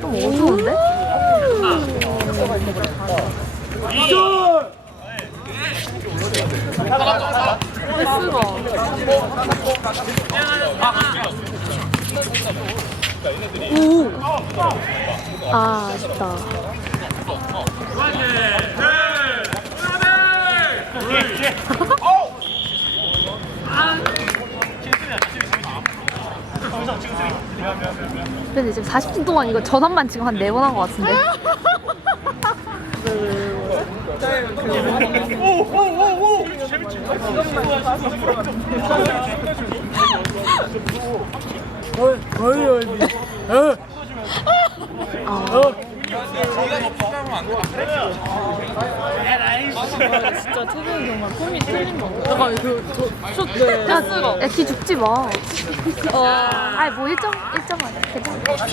좀 어두운데? 패스가 오! 아, 아쉽다. 근데 지금 40분 동안 이거 전환만 지금 한 4번 한 것 같은데? 진짜 태균이 정말 폼이 틀린 거. 약간 그저슛 네. 야, 패스가. 야, 기 죽지 마. 어. 아이, 뭐 1점, 1점 아니야. 괜찮아.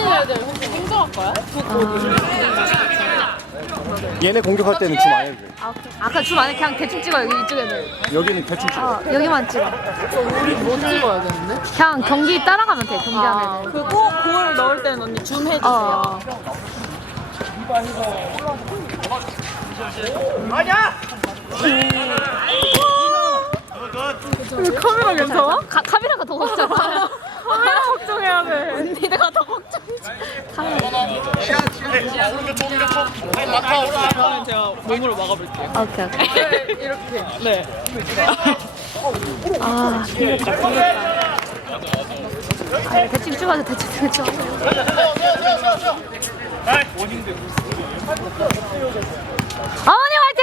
혹시 행정학과야? 얘네 공격할 때는 줌안 해도 돼. 아, 아까 줌 안에 그냥 대충 찍어, 여기 이쪽에는. 여기는 대충 찍어. 어, 여기만 찍어. 우리 뭐 찍어야 되는데? 그냥 경기 따라가면 돼, 경기하면. 그 고, 골 넣을 때는 언니 줌 해주세요. 어. 그 카메라 괜찮아? 가, 카메라가 더 걱정아. 카메라 걱정해야 돼. 언니가 더 걱정이지. 카메라. 그러면 제가 몸으로 막아볼게요. 오케이, 오케이. 네. 아, 힘들다. 아, 대충 찍어줘, 대충, 대충. 어머니 화이팅!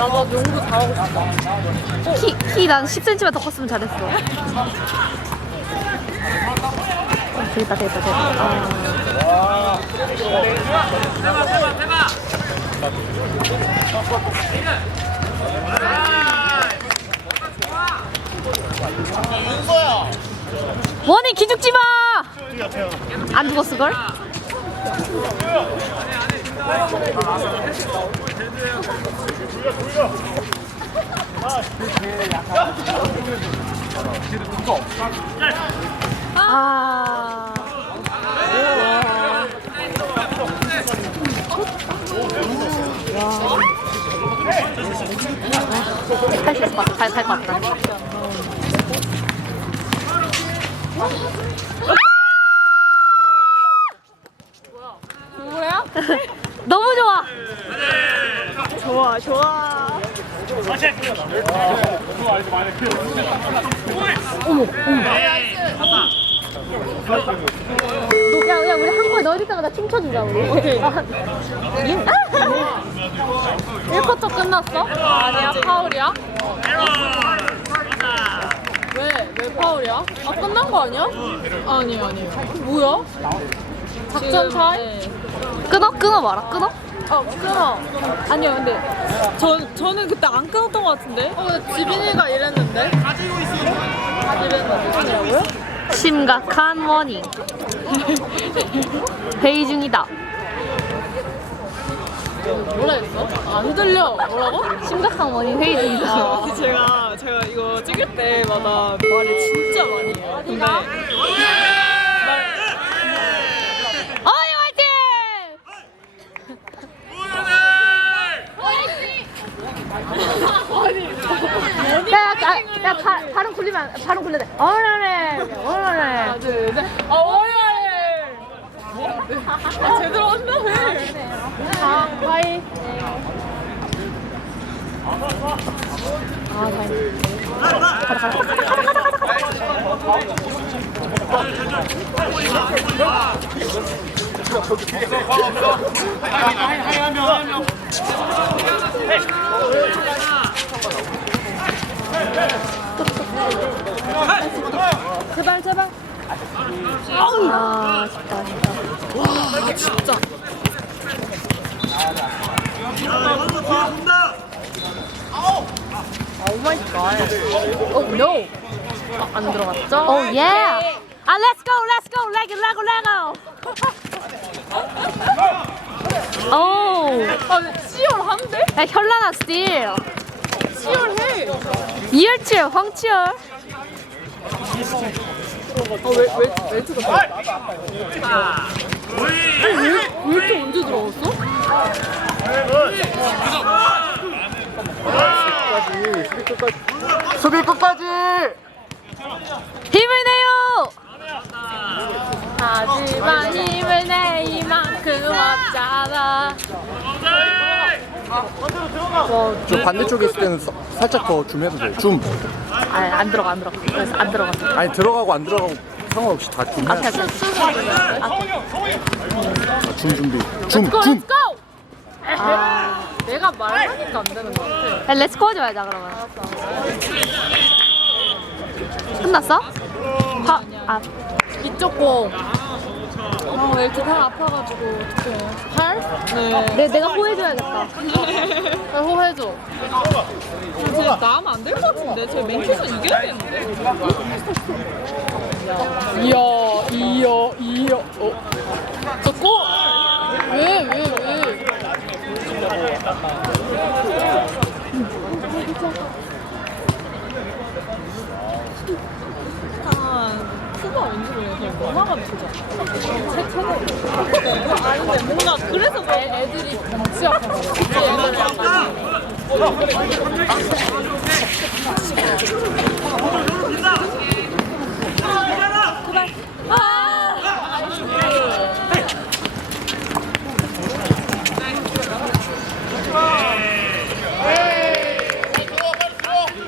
나도 농구 잘하고 싶다. 키, 키 난 10cm만 더 컸으면 잘했어. 어, 되겠다, 되겠다, 되겠다. 아. 원이 기죽지 마! 안 죽었을걸? 아. 할 수 있을 것 같아. 잘, 갈것 같다. 누구야? 너무 좋아. 좋아, 좋아. 어머, 어머. 야, 야, 우리 한 골 넣어줬다가 나 춤춰주자, 우리. 아, 인- 아! 1쿼터 끝났어? 아니야, 파울이야? 왜? 왜왜 파울이야? 아 끝난 거 아니야? 아니 아니. 뭐야? 작전 차이? 끊어? 끊어 말아, 끊어? 어 끊어. 아니요 근데 전 저는 그때 안 끊었던 것 같은데. 어 지빈이가 이랬는데. 이랬는데. 심각한 원인. 회의 중이다. 뭐라 했어? 안 들려. 뭐라고? 심각한 원인 회의 중이다. 아, 제가 제가 이거 찍을 때마다 말을 진짜 많이 해요. 근데 말 어이 화이팅! 야, 야, 야, 발, 발음 굴리면 안- 돼. 어려래, 어려래. 하나 둘 셋. 아 월요일. 아, 제대로 한다며. 아 바이. 제발, 제발. 아, 아쉽다, 아쉽다. 아 진짜. 오, no. 안 들어갔죠? 오, 예. 아, let's go, let's go, 레고, 레고, 레고. 오, 아 치열한데? 야, 현란한 스틸. 치열해. 이열치열, 황치열. 어왜왜왜 왜 들어갔어? 왜왜 이렇게 언제 들어갔어? 수비 끝까지. 수비 끝까지. 힘을 내요. 하지만 힘을 내 이만큼 없잖아. 저 반대쪽에 있을 때는 서- 살짝 더 줌해도 돼. 줌. 아, 안 들어가, 안 들어가. 그래서 안 들어가. 아니 들어가고 안 들어가고 상관없이 다 줌. 앞에. 수줌 준비. 줌 줌. 아, 내가 말하니까 안 되는 것 같아. 야, 렛츠고 하지 말자, 그러면. 끝났어? 화, 아, 이쪽 공. 아, 왜 이렇게 팔 아파가지고 어떡해. 팔? 네. 내, 내가 호해줘야겠다. 왜 호해줘. 쟤 나가면 안 될 것 같은데? 쟤 맨큐전 이겨야겠는데? 이야, 이야, 이야. 어. 저 골! 왜, 왜, 왜? 쿠가 왠지 모르겠어. 원화가 되잖아. 제 채널. 아닌데 뭔가 그래서 애, 애들이 덩치 아파서 그치? 애들이 약간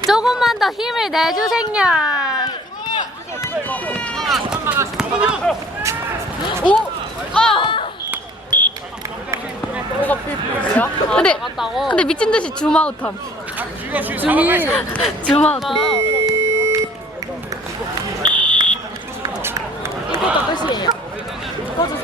조금만 더 힘을 내주생냐. 오! 아! 뭐가 삐삐야? 아, 근데, 나갔다고? 근데 미친 듯이 줌아웃함. 주민 줌아웃함. 이거가 끝이에요. 꺼주세요.